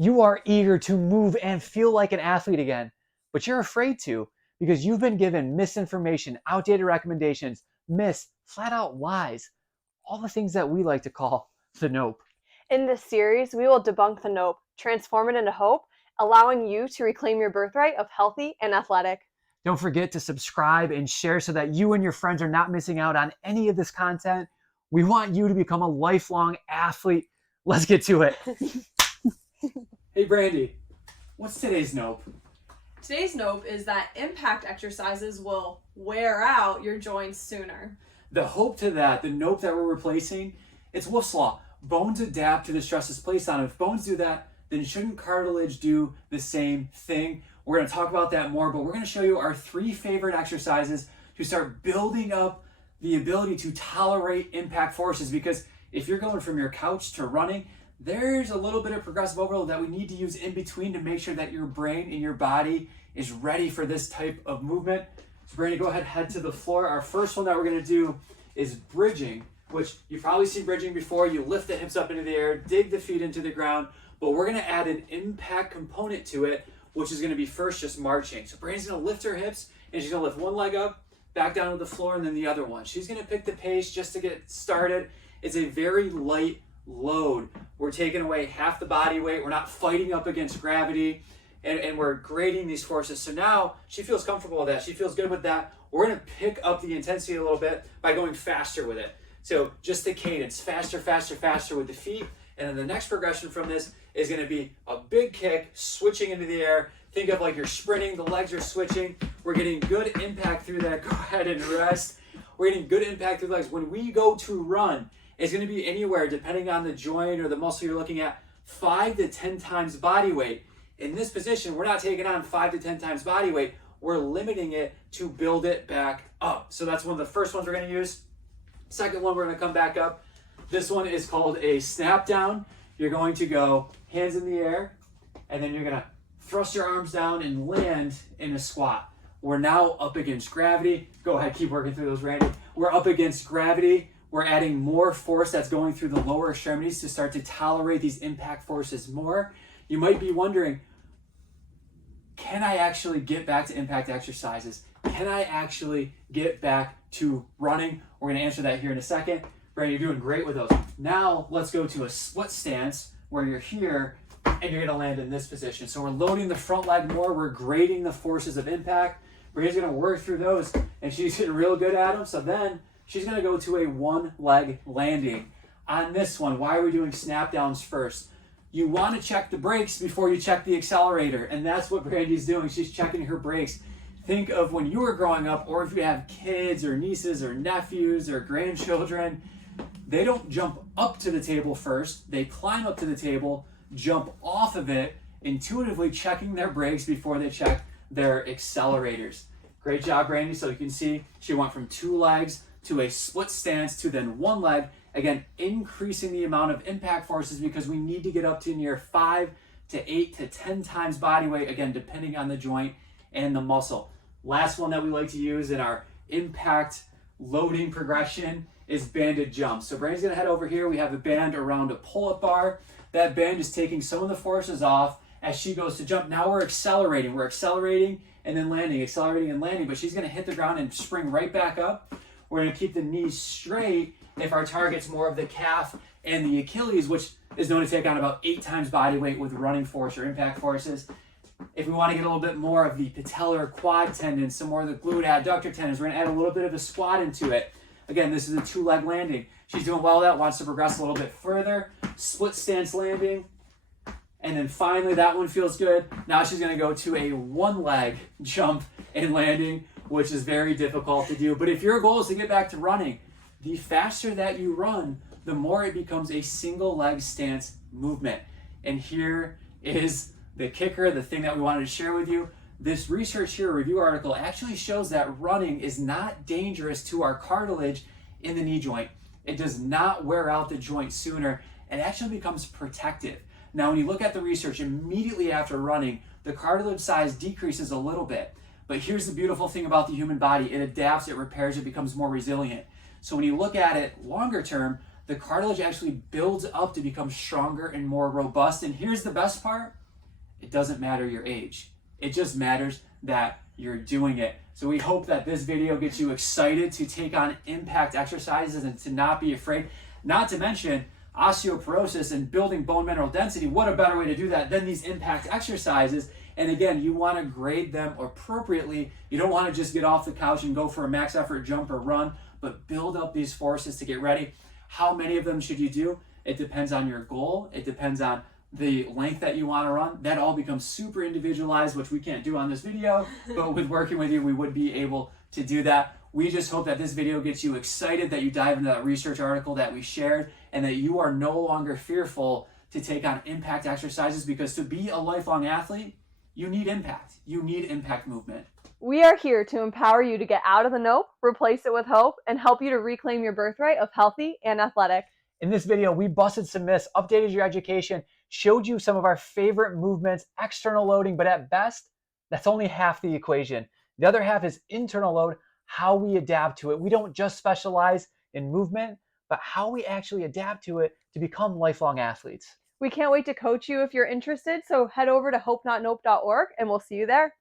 You are eager to move and feel like an athlete again, but you're afraid to because you've been given misinformation, outdated recommendations, flat out lies, all the things that we like to call the nope. In this series, we will debunk the nope, transform it into hope, allowing you to reclaim your birthright of healthy and athletic. Don't forget to subscribe and share so that you and your friends are not missing out on any of this content. We want you to become a lifelong athlete. Let's get to it. Hey, Brandy, what's today's nope? Today's nope is that impact exercises will wear out your joints sooner. The hope to that, the nope that we're replacing, it's Wolff's Law. Bones adapt to the stresses placed on them. If bones do that, then shouldn't cartilage do the same thing? We're going to talk about that more, but we're going to show you our 3 favorite exercises to start building up the ability to tolerate impact forces, because if you're going from your couch to running, there's a little bit of progressive overload that we need to use in between to make sure that your brain and your body is ready for this type of movement. So Brandy, go ahead, head to the floor. Our first one that we're going to do is bridging, which you've probably seen bridging before. You lift the hips up into the air, dig the feet into the ground, but we're going to add an impact component to it, which is going to be first just marching. So Brandy's going to lift her hips, and she's going to lift one leg up, back down to the floor, and then the other one. She's going to pick the pace just to get started. It's a very light load. We're taking away half the body weight. We're not fighting up against gravity, and we're grading these forces. So now she feels comfortable with that. She feels good with that. We're going to pick up the intensity a little bit by going faster with it. So just the cadence, faster, faster, faster with the feet. And then the next progression from this is going to be a big kick, switching into the air. Think of like you're sprinting, the legs are switching. We're getting good impact through that. Go ahead and rest. We're getting good impact through the legs. When we go to run, it's going to be anywhere, depending on the joint or the muscle you're looking at, 5 to 10 times body weight. In this position, we're not taking on 5 to 10 times body weight. We're limiting it to build it back up. So that's one of the first ones we're going to use. Second one, we're going to come back up. This one is called a snap down. You're going to go hands in the air, and then you're going to thrust your arms down and land in a squat. We're now up against gravity. Go ahead, keep working through those, Randy. We're up against gravity. We're adding more force that's going through the lower extremities to start to tolerate these impact forces more. You might be wondering, can I actually get back to impact exercises? Can I actually get back to running? We're going to answer that here in a second. Brandon, you're doing great with those. Now let's go to a split stance where you're here and you're going to land in this position. So we're loading the front leg more. We're grading the forces of impact. Brandy's going to work through those, and she's getting real good at them. So then she's going to go to a one-leg landing. On this one, why are we doing snap downs first? You want to check the brakes before you check the accelerator, and that's what Brandy's doing. She's checking her brakes. Think of when you were growing up, or if you have kids or nieces or nephews or grandchildren, they don't jump up to the table first. They climb up to the table, jump off of it, intuitively checking their brakes before they check their accelerators. Great job, Brandy. So you can see she went from 2 legs to a split stance to then 1 leg. Again, increasing the amount of impact forces because we need to get up to near 5 to 8 to 10 times body weight, again, depending on the joint and the muscle. Last one that we like to use in our impact loading progression is banded jumps. So Brandy's gonna head over here. We have a band around a pull-up bar. That band is taking some of the forces off as she goes to jump. Now we're accelerating. We're accelerating and then landing, accelerating and landing, but she's gonna hit the ground and spring right back up. We're gonna keep the knees straight if our target's more of the calf and the Achilles, which is known to take on about 8 times body weight with running force or impact forces. If we want to get a little bit more of the patellar quad tendons, some more of the glute adductor tendons, we're going to add a little bit of a squat into it. Again, this is a 2-leg landing. She's doing well with that, wants to progress a little bit further. Split stance landing. And then finally, that one feels good. Now she's going to go to a 1-leg jump and landing, which is very difficult to do. But if your goal is to get back to running, the faster that you run, the more it becomes a single leg stance movement. And here is the kicker, the thing that we wanted to share with you. This research here, review article, actually shows that running is not dangerous to our cartilage in the knee joint. It does not wear out the joint sooner. It actually becomes protective. Now, when you look at the research, immediately after running, the cartilage size decreases a little bit. But here's the beautiful thing about the human body. It adapts, it repairs, it becomes more resilient. So when you look at it longer term, the cartilage actually builds up to become stronger and more robust. And here's the best part. It doesn't matter your age. It just matters that you're doing it. So we hope that this video gets you excited to take on impact exercises and to not be afraid. Not to mention osteoporosis and building bone mineral density. What a better way to do that than these impact exercises? And again, you want to grade them appropriately. You don't want to just get off the couch and go for a max effort jump or run, but build up these forces to get ready. How many of them should you do? It depends on your goal. It depends on the length that you want to run. That all becomes super individualized, which we can't do on this video, but with working with you, we would be able to do that. We just hope that this video gets you excited, that you dive into that research article that we shared, and that you are no longer fearful to take on impact exercises, because to be a lifelong athlete, you need impact. You need impact movement. We are here to empower you to get out of the nope, replace it with hope, and help you to reclaim your birthright of healthy and athletic. In this video, we busted some myths, updated your education, showed you some of our favorite movements, external loading, but at best, that's only half the equation. The other half is internal load, how we adapt to it. We don't just specialize in movement, but how we actually adapt to it to become lifelong athletes. We can't wait to coach you if you're interested, so head over to hopenotnope.org and we'll see you there.